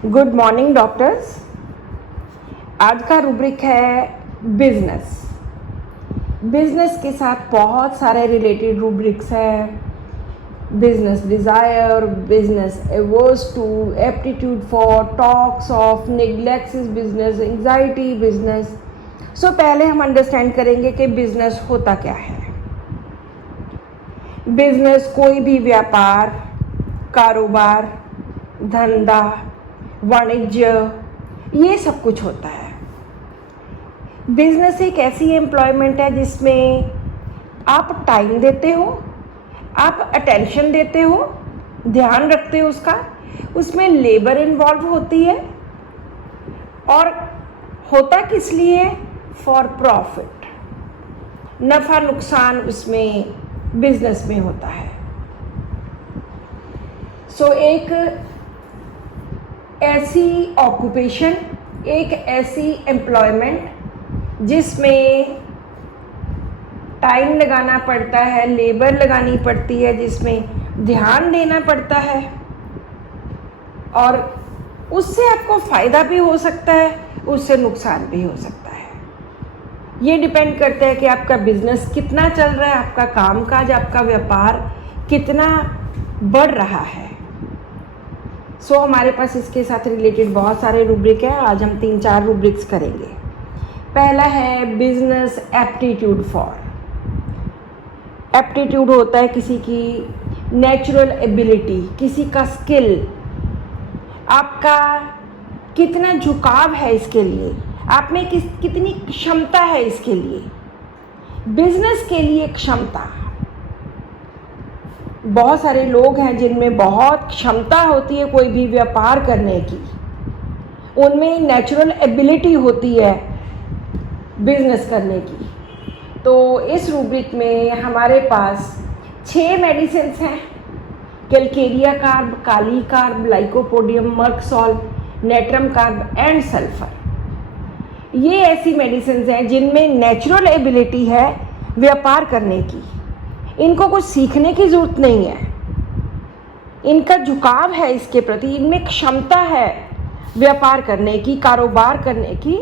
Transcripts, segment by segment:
Good morning doctors. आज का rubric है बिजनेस। बिजनेस के साथ बहुत सारे रिलेटेड रूब्रिक्स हैं। Business desire, business averse to, aptitude for, talks of, neglects business, anxiety business. So पहले हम अंडरस्टैंड करेंगे कि बिजनेस होता क्या है। बिजनेस कोई भी व्यापार, कारोबार, धंधा, वाणिज्य, ये सब कुछ होता है। बिजनेस एक ऐसी एम्प्लॉयमेंट है जिसमें आप टाइम देते हो, आप अटेंशन देते हो, ध्यान रखते हो उसका, उसमें लेबर इन्वॉल्व होती है और होता किस लिए? For profit. नफ़ा नुकसान उसमें बिजनेस में होता है। सो एक ऐसी ऑक्यूपेशन, एक ऐसी एम्प्लॉयमेंट जिसमें टाइम लगाना पड़ता है, लेबर लगानी पड़ती है, जिसमें ध्यान देना पड़ता है और उससे आपको फ़ायदा भी हो सकता है, उससे नुकसान भी हो सकता है। ये डिपेंड करता है कि आपका बिजनेस कितना चल रहा है, आपका कामकाज, आपका व्यापार कितना बढ़ रहा है। सो हमारे पास इसके साथ रिलेटेड बहुत सारे रूब्रिक हैं। आज हम 3-4 रूब्रिक्स करेंगे। पहला है बिजनेस एप्टीट्यूड फॉर। एप्टीट्यूड होता है किसी की नेचुरल एबिलिटी, किसी का स्किल, आपका कितना झुकाव है इसके लिए, आप में कितनी क्षमता है इसके लिए। बिजनेस के लिए क्षमता, बहुत सारे लोग हैं जिनमें बहुत क्षमता होती है कोई भी व्यापार करने की, उनमें नेचुरल एबिलिटी होती है बिजनेस करने की। तो इस रूब्रिक में हमारे पास 6 मेडिसिन्स हैं। Calcarea carb, kali carb, lycopodium, Merc sol, natrum carb and sulphur. ये ऐसी मेडिसिन्स हैं जिनमें नेचुरल एबिलिटी है व्यापार करने की। इनको कुछ सीखने की ज़रूरत नहीं है, इनका झुकाव है इसके प्रति, इनमें क्षमता है व्यापार करने की, कारोबार करने की।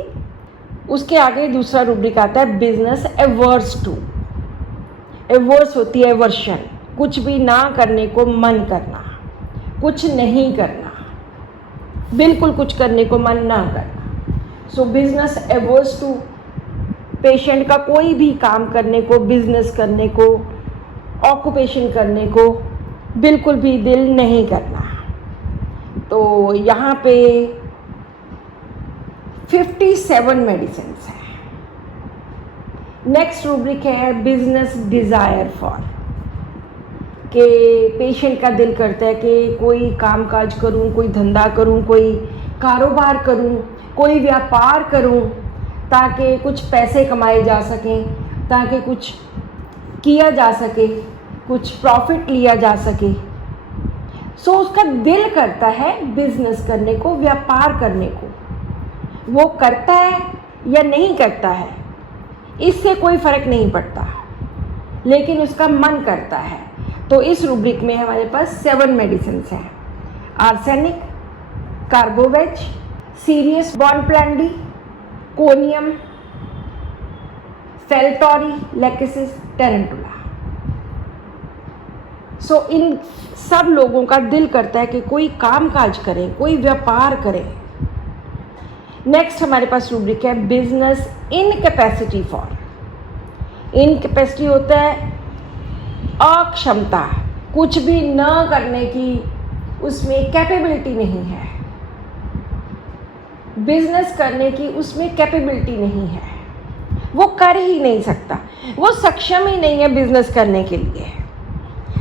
उसके आगे दूसरा रूब्रिक आता है बिजनेस एवर्स टू। एवर्स होती है एवर्शन, कुछ भी ना करने को मन करना, कुछ नहीं करना, बिल्कुल कुछ करने को मन ना करना। सो बिजनेस एवर्स टू, पेशेंट का कोई भी काम करने को, बिजनेस करने को, ऑक्यूपेशन करने को बिल्कुल भी दिल नहीं करना। तो यहाँ पे 57 मेडिसिन्स हैं। नेक्स्ट रूब्रिक है बिजनेस डिज़ायर फॉर, कि पेशेंट का दिल करता है कि कोई कामकाज करूं, कोई धंधा करूं, कोई कारोबार करूं, कोई व्यापार करूं ताकि कुछ पैसे कमाए जा सकें, ताकि कुछ किया जा सके, कुछ प्रॉफिट लिया जा सके। सो उसका दिल करता है बिजनेस करने को, व्यापार करने को। वो करता है या नहीं करता है इससे कोई फ़र्क नहीं पड़ता, लेकिन उसका मन करता है। तो इस रूब्रिक में हमारे पास 7 मेडिसिन्स हैं। Arsenic, carbo veg, cereus bonplandii, conium, फेल्टोरी, लेकेसिस, टेरेंटुला। सो इन सब लोगों का दिल करता है कि कोई कामकाज करें, कोई व्यापार करें। नेक्स्ट हमारे पास रूब्रिक है बिजनेस इनकैपेसिटी फॉर। इनकैपेसिटी होता है अक्षमता, कुछ भी न करने की उसमें कैपेबिलिटी नहीं है, बिजनेस करने की उसमें कैपेबिलिटी नहीं है, वो कर ही नहीं सकता, वो सक्षम ही नहीं है बिजनेस करने के लिए।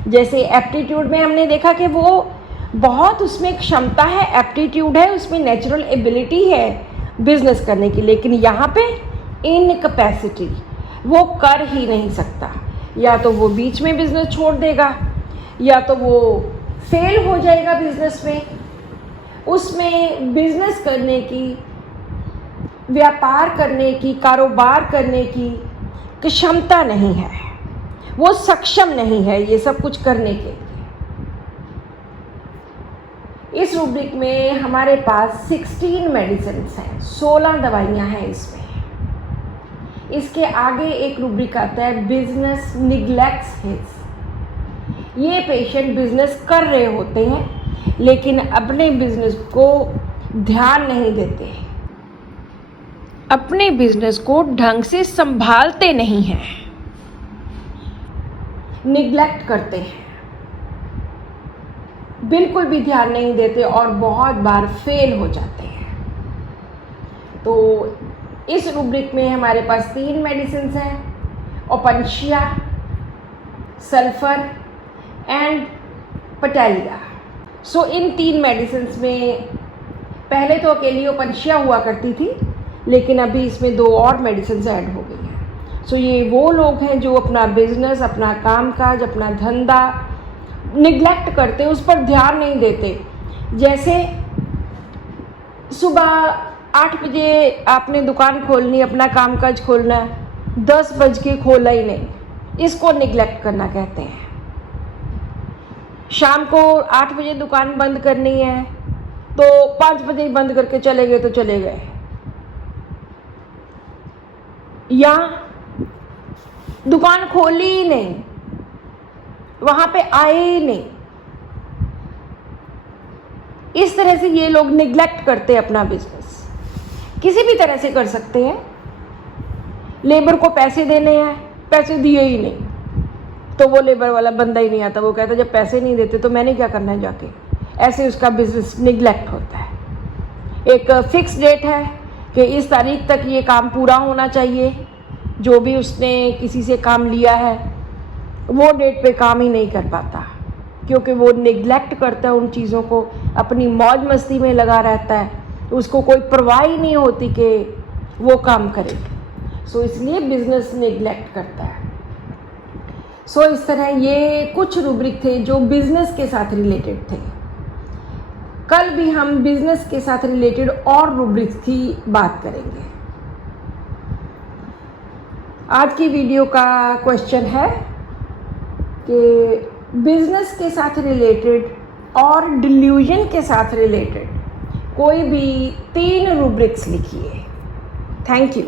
जैसे एप्टीट्यूड में हमने देखा कि वो बहुत उसमें क्षमता है, एप्टीट्यूड है, उसमें नेचुरल एबिलिटी है बिजनेस करने की, लेकिन यहाँ पे इनकैपेसिटी, वो कर ही नहीं सकता। या तो वो बीच में बिजनेस छोड़ देगा, या तो वो फेल हो जाएगा बिजनेस में। उसमें बिजनेस करने की, व्यापार करने की, कारोबार करने की क्षमता नहीं है, वो सक्षम नहीं है ये सब कुछ करने के लिए। इस रूब्रिक में हमारे पास 16 मेडिसिन हैं, 16 दवाइयाँ हैं इसमें। इसके आगे एक रूब्रिक आता है बिजनेस निग्लेक्ट्स हिज। ये पेशेंट बिजनेस कर रहे होते हैं लेकिन अपने बिजनेस को ध्यान नहीं देते, अपने बिजनेस को ढंग से संभालते नहीं हैं, निग्लेक्ट करते हैं, बिल्कुल भी ध्यान नहीं देते और बहुत बार फेल हो जाते हैं। तो इस रूब्रिक में हमारे पास 3 मेडिसिन हैं, Opuntia, sulphur and Pateliya. So in 3 medicine में पहले तो अकेली ओपनशिया हुआ करती थी लेकिन अभी इसमें 2 और मेडिसिन ऐड हो गई हैं। सो ये वो लोग हैं जो अपना बिजनेस, अपना कामकाज, अपना धंधा निग्लेक्ट करते, उस पर ध्यान नहीं देते। जैसे सुबह 8 बजे आपने दुकान खोलनी, अपना कामकाज खोलना है, 10 बज के खोला ही नहीं, इसको निग्लेक्ट करना कहते हैं। शाम को 8 बजे दुकान बंद करनी है तो 5 बजे ही बंद करके चले गए तो चले गए, या दुकान खोली ही नहीं, वहां पे आए ही नहीं। इस तरह से ये लोग निग्लेक्ट करते हैं अपना बिजनेस। किसी भी तरह से कर सकते हैं, लेबर को पैसे देने हैं, पैसे दिए ही नहीं तो वो लेबर वाला बंदा ही नहीं आता, वो कहता जब पैसे नहीं देते तो मैंने क्या करना है जाके, ऐसे उसका बिजनेस निग्लेक्ट होता है। एक फिक्स डेट है कि इस तारीख तक ये काम पूरा होना चाहिए, जो भी उसने किसी से काम लिया है वो डेट पे काम ही नहीं कर पाता क्योंकि वो निग्लेक्ट करता है उन चीज़ों को, अपनी मौज मस्ती में लगा रहता है, उसको कोई परवाह ही नहीं होती कि वो काम करे। सो इसलिए बिजनेस निग्लेक्ट करता है। सो इस तरह ये कुछ रूब्रिक थे जो बिजनेस के साथ रिलेटेड थे। कल भी हम बिजनेस के साथ रिलेटेड और रूब्रिक्स की बात करेंगे। आज की वीडियो का क्वेश्चन है कि बिजनेस के साथ रिलेटेड और डिल्यूजन के साथ रिलेटेड कोई भी 3 रूब्रिक्स लिखिए। Thank you.